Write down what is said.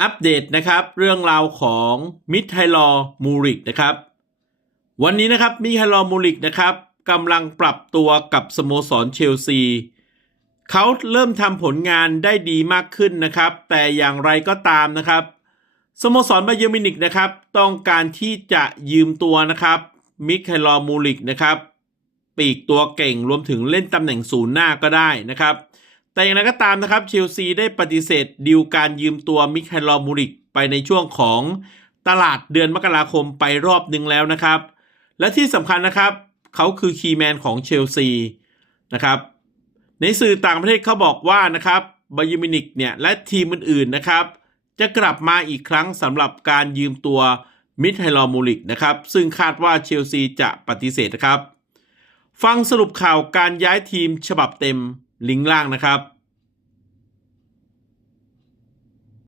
อัปเดตนะครับเรื่องราวของมิทไทลอมูริกนะครับ วันนี้นะครับมิทไทลอมูริกนะครับกำลังปรับตัวกับสโมสรเชลซีเขาเริ่มทำผลงานได้ดีมากขึ้นนะครับ แต่อย่างไรก็ตามนะครับสโมสรบาเยอร์มินิกนะครับ ต้องการที่จะยืมตัวนะครับมิไทลอมูริกนะครับ ปีกตัวเก่งรวมถึงเล่นตำแหน่งศูนย์หน้าก็ได้นะครับ แต่อย่างไรก็ตามนะครับเชลซีได้ปฏิเสธดีลการยืมตัวมิคาลอมูริกไปในช่วงของตลาดเดือนมกราคมไปรอบหนึ่งแล้วนะครับ และที่สำคัญนะครับเขาคือคีแมนของเชลซีนะครับในสื่อต่างประเทศเขาบอกว่านะครับบายอร์มินิกเนี่ยและทีมอื่นๆนะครับ จะกลับมาอีกครั้งสำหรับการยืมตัวมิทไทลอมูริกนะครับ ซึ่งคาดว่าเชลซีจะปฏิเสธนะครับ ฟังสรุปข่าวการย้ายทีมฉบับเต็ม ลิงก์ล่างนะครับ